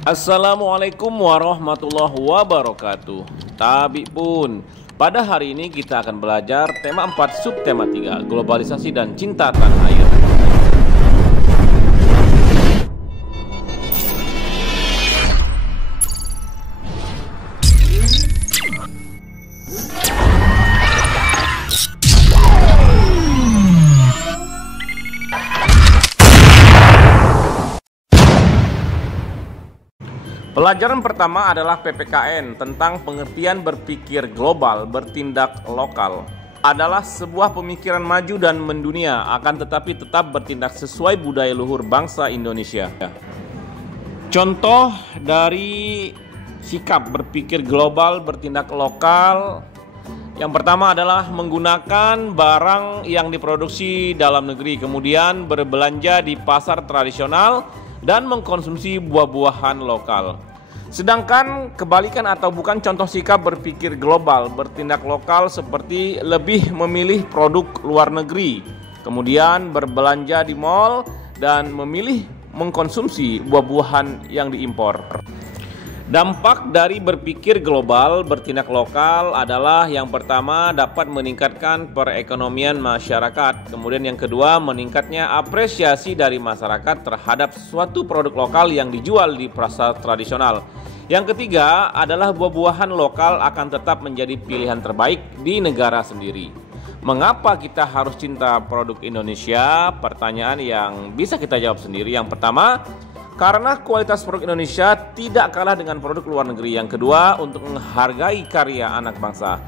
Assalamualaikum warahmatullahi wabarakatuh. Tabi pun, pada hari ini kita akan belajar tema 4 subtema 3, globalisasi dan cinta tanah air. Pelajaran pertama adalah PPKN tentang pengertian berpikir global, bertindak lokal. Adalah sebuah pemikiran maju dan mendunia, akan tetapi tetap bertindak sesuai budaya luhur bangsa Indonesia. Contoh dari sikap berpikir global, bertindak lokal. Yang pertama adalah menggunakan barang yang diproduksi dalam negeri, kemudian berbelanja di pasar tradisional dan mengkonsumsi buah-buahan lokal. Sedangkan kebalikan atau bukan contoh sikap berpikir global, bertindak lokal seperti lebih memilih produk luar negeri, kemudian berbelanja di mal dan memilih mengkonsumsi buah-buahan yang diimpor. Dampak dari berpikir global, bertindak lokal adalah yang pertama dapat meningkatkan perekonomian masyarakat. Kemudian yang kedua, meningkatnya apresiasi dari masyarakat terhadap suatu produk lokal yang dijual di pasar tradisional. Yang ketiga adalah buah-buahan lokal akan tetap menjadi pilihan terbaik di negara sendiri. Mengapa kita harus cinta produk Indonesia? Pertanyaan yang bisa kita jawab sendiri. Yang pertama, karena kualitas produk Indonesia tidak kalah dengan produk luar negeri. Yang kedua, untuk menghargai karya anak bangsa.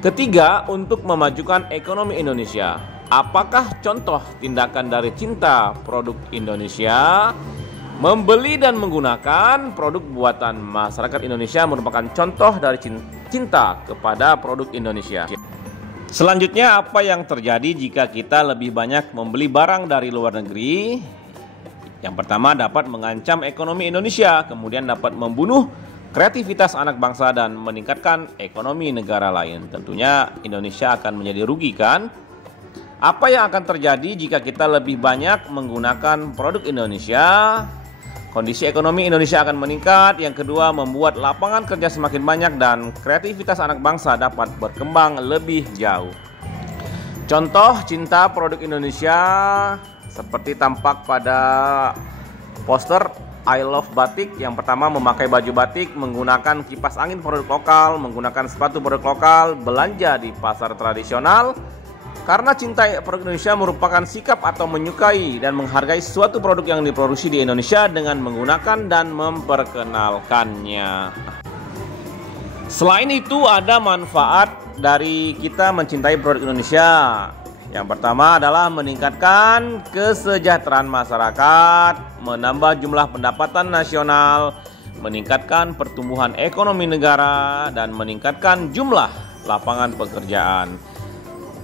Ketiga, untuk memajukan ekonomi Indonesia. Apakah contoh tindakan dari cinta produk Indonesia? Membeli dan menggunakan produk buatan masyarakat Indonesia merupakan contoh dari cinta kepada produk Indonesia. Selanjutnya, apa yang terjadi jika kita lebih banyak membeli barang dari luar negeri? Yang pertama, dapat mengancam ekonomi Indonesia, kemudian dapat membunuh kreativitas anak bangsa dan meningkatkan ekonomi negara lain. Tentunya Indonesia akan menjadi rugi, kan? Apa yang akan terjadi jika kita lebih banyak menggunakan produk Indonesia? Kondisi ekonomi Indonesia akan meningkat. Yang kedua, membuat lapangan kerja semakin banyak dan kreativitas anak bangsa dapat berkembang lebih jauh. Contoh cinta produk Indonesia seperti tampak pada poster I Love Batik. Yang pertama, memakai baju batik, menggunakan kipas angin produk lokal, menggunakan sepatu produk lokal, belanja di pasar tradisional. Karena cinta produk Indonesia merupakan sikap atau menyukai dan menghargai suatu produk yang diproduksi di Indonesia dengan menggunakan dan memperkenalkannya. Selain itu, ada manfaat dari kita mencintai produk Indonesia. Yang pertama adalah meningkatkan kesejahteraan masyarakat, menambah jumlah pendapatan nasional, meningkatkan pertumbuhan ekonomi negara, dan meningkatkan jumlah lapangan pekerjaan.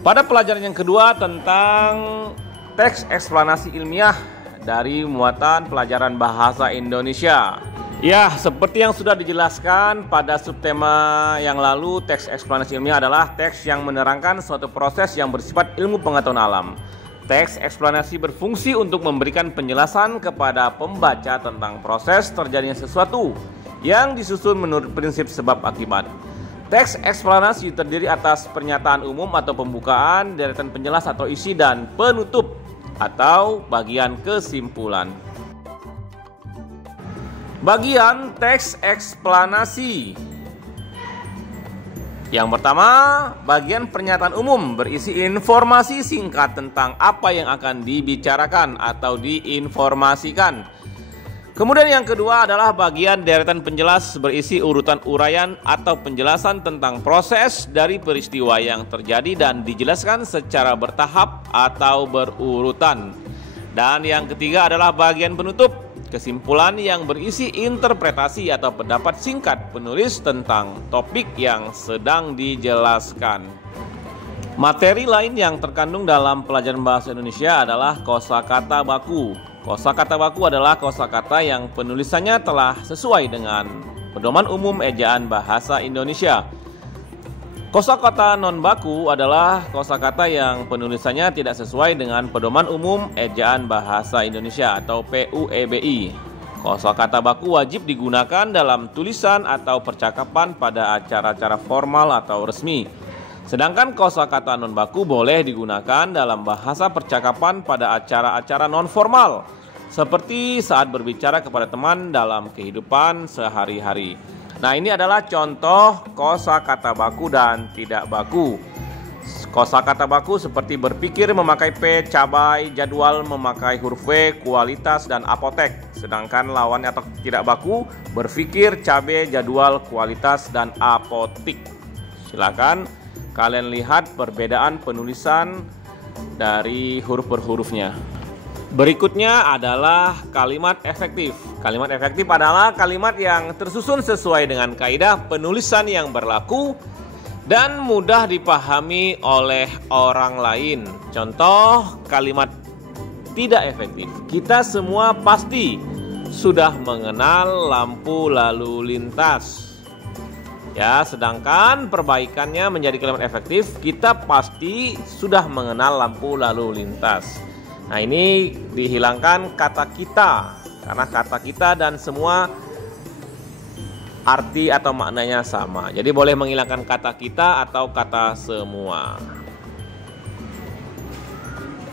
Pada pelajaran yang kedua tentang teks eksplanasi ilmiah dari muatan pelajaran bahasa Indonesia. Ya, seperti yang sudah dijelaskan pada subtema yang lalu, teks eksplanasi ilmiah adalah teks yang menerangkan suatu proses yang bersifat ilmu pengetahuan alam. Teks eksplanasi berfungsi untuk memberikan penjelasan kepada pembaca tentang proses terjadinya sesuatu yang disusun menurut prinsip sebab akibat. Teks eksplanasi terdiri atas pernyataan umum atau pembukaan, deretan penjelas atau isi, dan penutup atau bagian kesimpulan. Bagian teks eksplanasi. Yang pertama, bagian pernyataan umum berisi informasi singkat tentang apa yang akan dibicarakan atau diinformasikan. Kemudian yang kedua adalah bagian deretan penjelas berisi urutan uraian atau penjelasan tentang proses dari peristiwa yang terjadi dan dijelaskan secara bertahap atau berurutan. Dan yang ketiga adalah bagian penutup, kesimpulan yang berisi interpretasi atau pendapat singkat penulis tentang topik yang sedang dijelaskan. Materi lain yang terkandung dalam pelajaran bahasa Indonesia adalah kosakata baku. Kosakata baku adalah kosakata yang penulisannya telah sesuai dengan pedoman umum ejaan bahasa Indonesia. Kosakata non baku adalah kosakata yang penulisannya tidak sesuai dengan pedoman umum ejaan bahasa Indonesia atau PUEBI. Kosakata baku wajib digunakan dalam tulisan atau percakapan pada acara-acara formal atau resmi. Sedangkan kosakata non baku boleh digunakan dalam bahasa percakapan pada acara-acara non formal, seperti saat berbicara kepada teman dalam kehidupan sehari-hari. Nah, ini adalah contoh kosakata baku dan tidak baku. Kosakata baku seperti berpikir memakai P, cabai, jadwal memakai huruf W, kualitas, dan apotek. Sedangkan lawannya atau tidak baku, berpikir, cabai, jadwal, kualitas, dan apotik. Silakan kalian lihat perbedaan penulisan dari huruf per hurufnya. Berikutnya adalah kalimat efektif. Kalimat efektif adalah kalimat yang tersusun sesuai dengan kaidah penulisan yang berlaku dan mudah dipahami oleh orang lain. Contoh kalimat tidak efektif. Kita semua pasti sudah mengenal lampu lalu lintas. Ya, sedangkan perbaikannya menjadi kalimat efektif, kita pasti sudah mengenal lampu lalu lintas. Nah, ini dihilangkan kata kita, karena kata kita dan semua arti atau maknanya sama. Jadi boleh menghilangkan kata kita atau kata semua.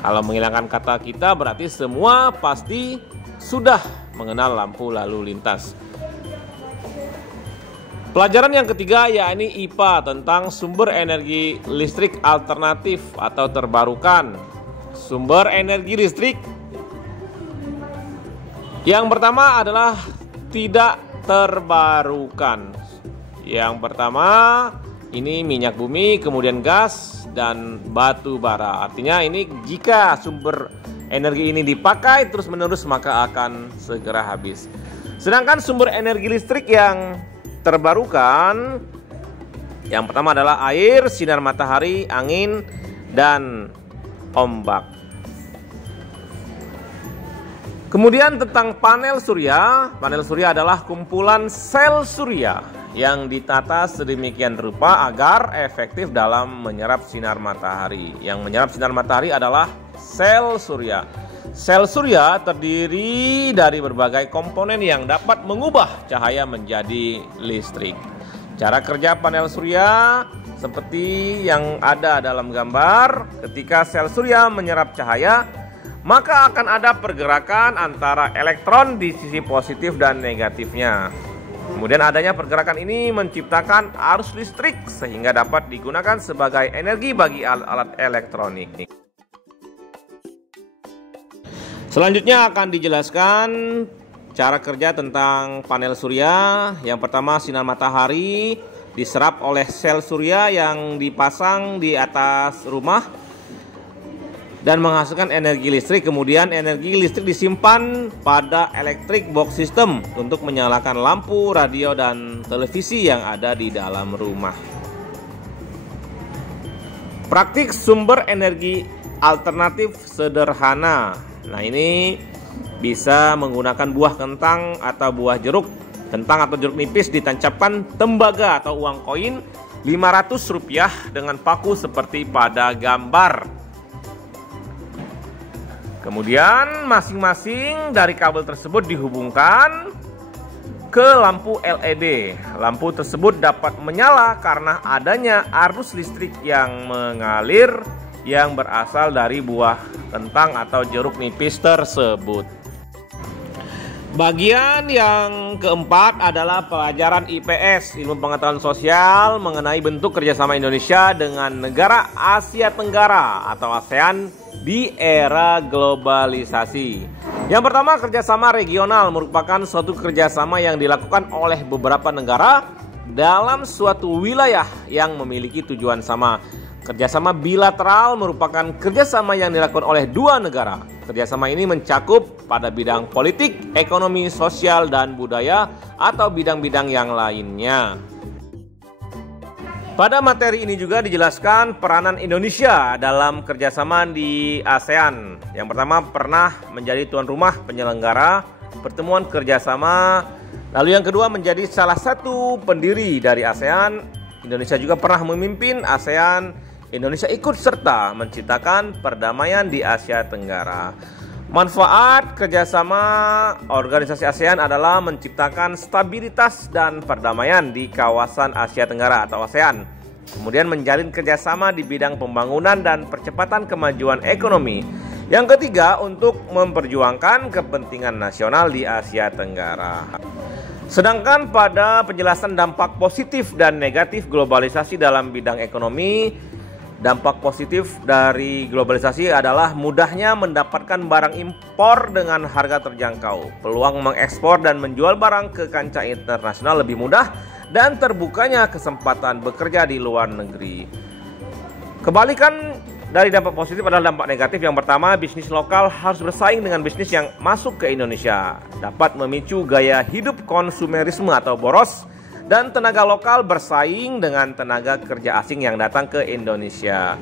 Kalau menghilangkan kata kita berarti semua pasti sudah mengenal lampu lalu lintas. Pelajaran yang ketiga yakni IPA tentang sumber energi listrik alternatif atau terbarukan. Sumber energi listrik yang pertama adalah tidak terbarukan. Yang pertama ini minyak bumi, kemudian gas dan batu bara. Artinya ini jika sumber energi ini dipakai terus-menerus maka akan segera habis. Sedangkan sumber energi listrik yang terbarukan yang pertama adalah air, sinar matahari, angin, dan ombak. Kemudian tentang panel surya. Panel surya adalah kumpulan sel surya yang ditata sedemikian rupa agar efektif dalam menyerap sinar matahari. Yang menyerap sinar matahari adalah sel surya. Sel surya terdiri dari berbagai komponen yang dapat mengubah cahaya menjadi listrik. Cara kerja panel surya seperti yang ada dalam gambar. Ketika sel surya menyerap cahaya, maka akan ada pergerakan antara elektron di sisi positif dan negatifnya. Kemudian adanya pergerakan ini menciptakan arus listrik sehingga dapat digunakan sebagai energi bagi alat-alat elektronik. Selanjutnya akan dijelaskan cara kerja tentang panel surya. Yang pertama, sinar matahari diserap oleh sel surya yang dipasang di atas rumah dan menghasilkan energi listrik. Kemudian energi listrik disimpan pada electric box system untuk menyalakan lampu, radio, dan televisi yang ada di dalam rumah. Praktik sumber energi alternatif sederhana. Nah, ini bisa menggunakan buah kentang atau buah jeruk. Kentang atau jeruk nipis ditancapkan tembaga atau uang koin Rp500 dengan paku seperti pada gambar. Kemudian masing-masing dari kabel tersebut dihubungkan ke lampu LED. Lampu tersebut dapat menyala karena adanya arus listrik yang mengalir yang berasal dari buah kentang atau jeruk nipis tersebut. Bagian yang keempat adalah pelajaran IPS, ilmu pengetahuan sosial mengenai bentuk kerjasama Indonesia dengan negara Asia Tenggara atau ASEAN di era globalisasi. Yang pertama, kerjasama regional merupakan suatu kerjasama yang dilakukan oleh beberapa negara dalam suatu wilayah yang memiliki tujuan sama. Kerjasama bilateral merupakan kerjasama yang dilakukan oleh dua negara. Kerjasama ini mencakup pada bidang politik, ekonomi, sosial, dan budaya atau bidang-bidang yang lainnya. Pada materi ini juga dijelaskan peranan Indonesia dalam kerjasama di ASEAN. Yang pertama, pernah menjadi tuan rumah penyelenggara pertemuan kerjasama. Lalu yang kedua, menjadi salah satu pendiri dari ASEAN. Indonesia juga pernah memimpin ASEAN. Indonesia ikut serta menciptakan perdamaian di Asia Tenggara. Manfaat kerjasama organisasi ASEAN adalah menciptakan stabilitas dan perdamaian di kawasan Asia Tenggara atau ASEAN. Kemudian menjalin kerjasama di bidang pembangunan dan percepatan kemajuan ekonomi. Yang ketiga, untuk memperjuangkan kepentingan nasional di Asia Tenggara. Sedangkan pada penjelasan dampak positif dan negatif globalisasi dalam bidang ekonomi, dampak positif dari globalisasi adalah mudahnya mendapatkan barang impor dengan harga terjangkau. Peluang mengekspor dan menjual barang ke kancah internasional lebih mudah dan terbukanya kesempatan bekerja di luar negeri. Kebalikan dari dampak positif adalah dampak negatif. Yang pertama, bisnis lokal harus bersaing dengan bisnis yang masuk ke Indonesia. Dapat memicu gaya hidup konsumerisme atau boros, dan tenaga lokal bersaing dengan tenaga kerja asing yang datang ke Indonesia.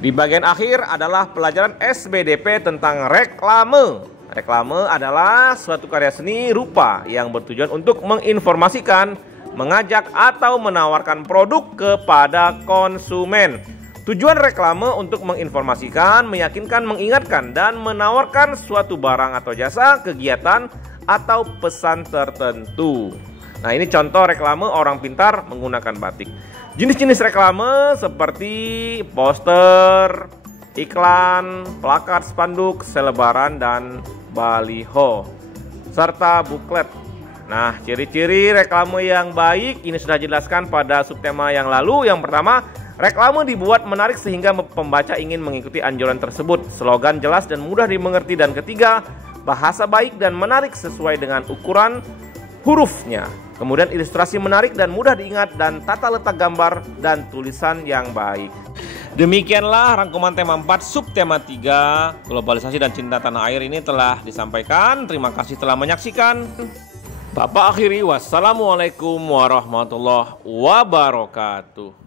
Di bagian akhir adalah pelajaran SBDP tentang reklame. Reklame adalah suatu karya seni rupa yang bertujuan untuk menginformasikan, mengajak atau menawarkan produk kepada konsumen. Tujuan reklame untuk menginformasikan, meyakinkan, mengingatkan, dan menawarkan suatu barang atau jasa, kegiatan, atau pesan tertentu. Nah, ini contoh reklame orang pintar menggunakan batik. Jenis-jenis reklame seperti poster, iklan, plakat, spanduk, selebaran, dan baliho, serta buklet. Nah, ciri-ciri reklame yang baik ini sudah dijelaskan pada subtema yang lalu. Yang pertama, reklame dibuat menarik sehingga pembaca ingin mengikuti anjuran tersebut. Slogan jelas dan mudah dimengerti. Dan ketiga, bahasa baik dan menarik sesuai dengan ukuran hurufnya. Kemudian ilustrasi menarik dan mudah diingat, dan tata letak gambar dan tulisan yang baik. Demikianlah rangkuman tema 4 subtema 3 globalisasi dan cinta tanah air ini telah disampaikan. Terima kasih telah menyaksikan. Bapak akhiri, wassalamualaikum warahmatullahi wabarakatuh.